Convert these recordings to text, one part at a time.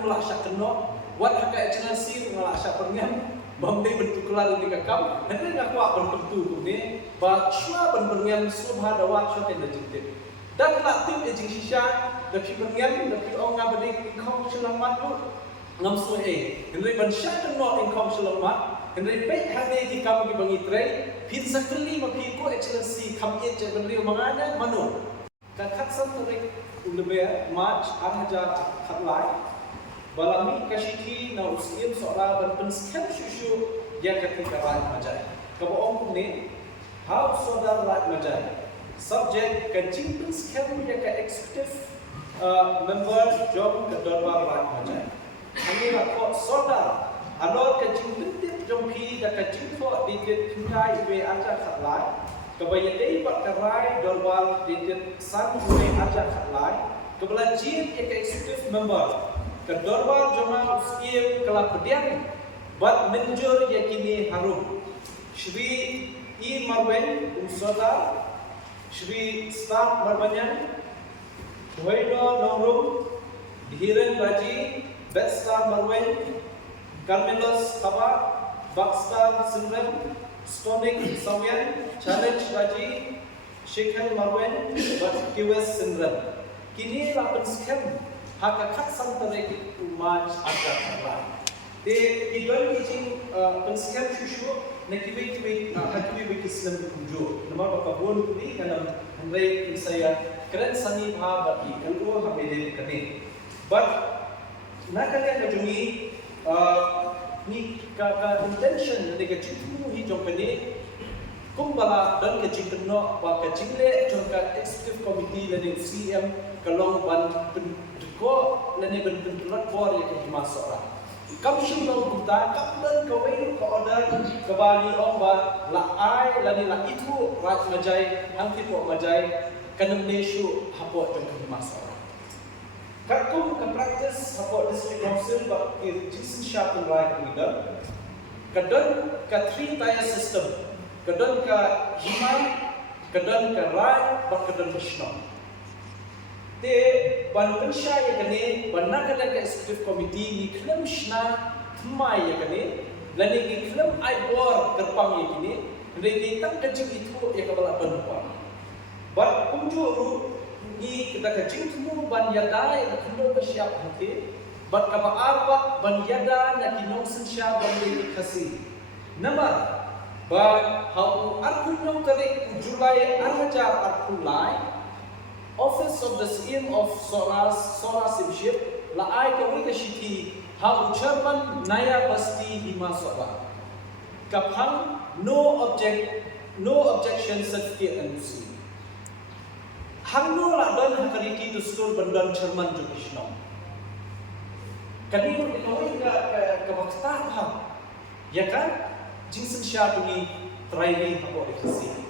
melaksak kena wat haka excellency melaksak pengen bamdai bentuk kelar di kakam henry ngakwa berbentuk ni ba shwa benbengan subha dawa shwa kan dajite dan latim ejing shisha dapi bengen dapi ong ngabadi khom selamat lu ngam so henry ban sha kena khom selamat henry pe hane ki kam ki bangi tre phin sakli ma phi ko excellency kham ye je benri mangana manu ka khatsan tarik ulbe march 2000 khatlai balami kashiki na usim soala ban skem shushu yang ketika rat majai kaboong ni how sodar rat majai subject kencing skem yang ke executive member job ke dorbar rat majai kami rakot sodar alor kencing tip jompi da kencing ko dikit kunai be aja khatlai kebayadei pat karai dorbar dikit san be aja khatlai kebelajin yang ke executive member Kedorbar joma skim kelapedian bat menjur yakini harum Shri E Marwen Umsoda Shri Star Marbanyan Hoino Nongrum Hiren Baji Betstar Marwen Carmelos Kaba Bakstar Sindren Stonic Samyan Challenge Baji Shekhan Marwen Bat Kiwes Sindren Kini lapan skem haka khatsan tarik umaj agak terang. De idol kijing penskem shushu nakiwi kislam kunjo. Nama bakabun kuni dalam henry saya keren sani bha bati elgo hamede kane. But nakalian kajungi ni ka intention de kajitu hi jongkane kumbala dan kajingno wa kajingle jongka executive committee lani CM kalong ban ko lani bentulat for ya ke masora kam shilo buta kam dan kawai ko order kebali omba la ai lani la itu rat majai hangti ko majai kanam neshu hapo jong ke masora kakum ka practice hapo district council ba ke jisin sharpen right leader kadon ka 3 tier system kadon ka hima kadon ka right ba kadon vishnu te ban pensha ya kane banna kala ka executive committee ni khlam shna thmai ya kane lani ki khlam ai bor kerpang ya kini re ni tang kajing itu ya kabala ban pa ban kumju ru ni kita kajing thmu ban yada ya khlo ka syap hake ban ka ba arba ban yada na kinong sinsha ban ni khasi number ban hau arkun nong tarik Julai 2000 arkulai Office of the CM of Solar Simship la ai ka wika shiti ha chairman naya basti hima sola kaphang no objection certificate and see hangno la don kariki to store bandan chairman judicial kani ko inoy ka bakta ha ya kan jinsen sha tuni try hapo ikasi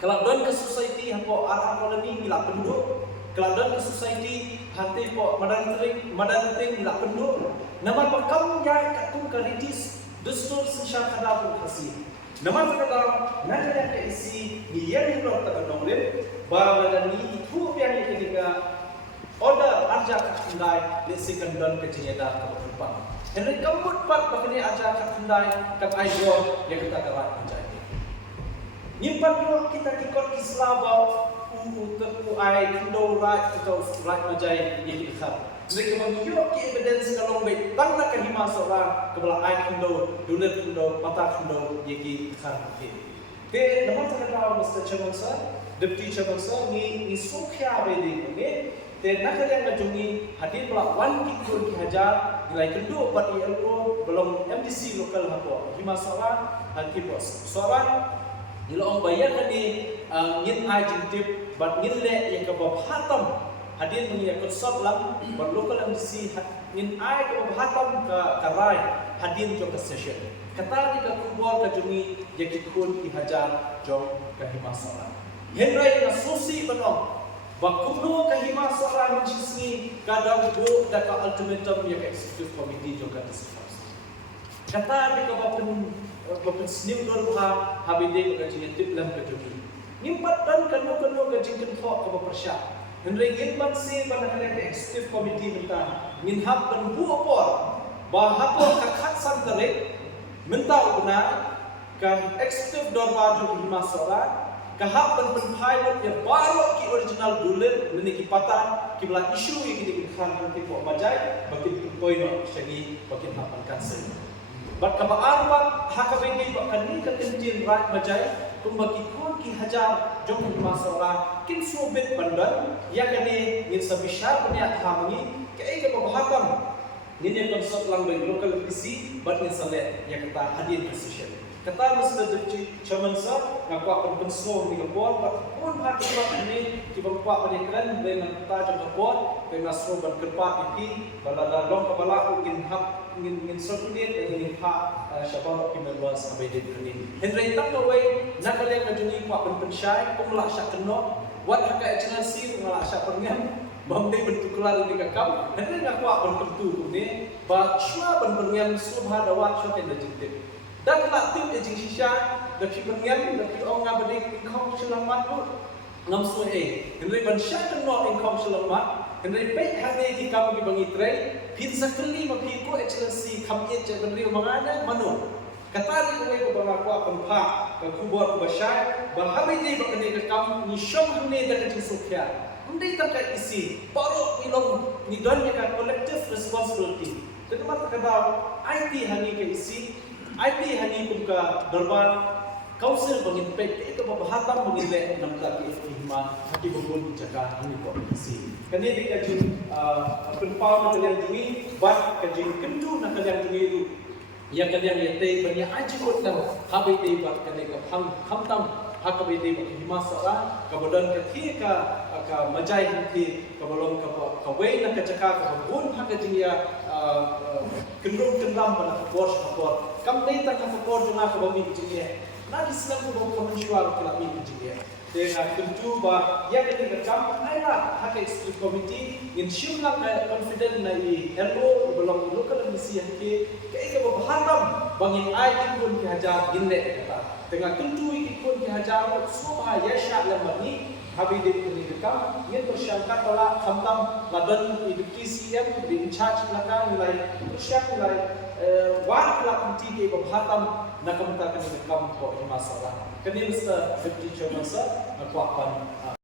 kalau don ke society hapo ekonomi bila penduduk kalau don ke society hati po madan ting bila penduduk nama pakam ya katung karitis dustur sensha kada pun khasi nama kada nada ke isi niyan lo ta dongre ba ni itu yang ketika order arja kakundai lesikan don ke jenyada ke berpang henry kambut pat bakni arja kakundai kat aigo yang kita karat menjadi nyimpan dulu kita kikot kislabau ai kindo right atau right majai yang ikhar. Mereka mengiyo ki evidence kalong baik tangna kahima sora kebala ai kindo dulet kindo mata kindo yang ikhar. Te namun terkadang Mr. Chairman Sir, Deputy Chairman Sir ni sokya bedi ni. Te nak yang ngajungi hadir bala wan kikut hajar nilai kindo pat ILO belum MDC lokal hapo. Hima sora haki bos. Sora Ilo ang bayar kani ngin ai jintip bat ngin le yang ke hatam hadir mengiyakut sab lang bat lokal MDC ngin ai ke hatam ke karai hadir jo ke session kata di ka kubor ka jumi yakikun ihajar jo ke himasara henry na susi banong bakuno ka himasara mencisni kadang bu da ka ultimatum yak executive committee jo ka discuss kata di ka bapen snim dor habide ka jingtip lam ka jumi nimpat dan kanu kajing kenthok ka bersya Henry ngin ban se ban hanya ke executive committee minta ngin hab ban bu opor bahapo kakhat santare minta ubna ka executive dorba jo masara kahap ban pilot ya baru ki original dulen nini ki pata ki bla issue ki di khan ki ko bajai bakin poino shagi bakin hapan cancel bat ka arba hakabe ki bakani ka tinjin rat bajai kumbaki kun ki hajar jong masara kin sobet bandan ya kani ngin sabishar punya thamni ke ai ka bahatam ngin konsep lang by local PC bat ngin salet ya kata hadir position kata Mr. Deputy Chairman Sir, ngakwa akan pensor ni kapor, pun hati pak ini kita pak penikaran dengan kita jam kapor, dengan nasro ban kerpat iki, balada long kepala mungkin hak ingin serkulit dan ingin hak syabab kimberwa sampai di ini. Henry tak kawai nak kalian kajuni pak pensyai, pemulak syak kenok, wat hak ekscelsi ngalak syak pernyan. Bamdai bentuk kelar di kakam, henry ngakwa bertentu ni, ba shua ban pernyan subha dawat syok yang dajitip. Dan kelak tim ejing shisha dari pengen dari orang ngabadi income selamat pun ngam suai henry ban syak no income selamat henry baik hane ki kamu ki bangi tray pin sakali ma pi ko excellency khamye je benri mangana manu katari ko ko banga ko akan pha ka kubor ko bashay bahabi ni bakane ka kam ni shom hane da ka sukya undai tak isi paro ilong ni don ka collective responsibility temat kada IT hani ka isi IP hani kumka darbar council bangin pek ke bahatam bangin le namta ki hima hati bubun jaka hani ko si kani di kajin penpau na kalian jungi bat kajin kentu na kalian jungi itu ya kalian yate banya aji kot na habai te bat kani ka hamtam hakabai te bat hima sara kabodan kathi ka majai hati kabolong ka wei na kajaka ka bubun hakajin ya kendung kendam pada bos kapor kam dei tak kapor jona ka bami bijie na dislam ko bang konsual kala mi bijie dengan tentu ba ya kini kacam naila hak executive committee in shimla confident na i hello belum local misi ke ke bahatam bangin ai pun ki hajar ginle kata dengan tentu ikut ki hajar subha yasha lamani habi de kini dekam ngin bersyangkat bala khamtam ladan deputy CM di charge laka nilai bersyak nilai war kelak ke bahatam nak kamta kini dekam ko masalah kini Mr. Deputy Chairman Sir akuapan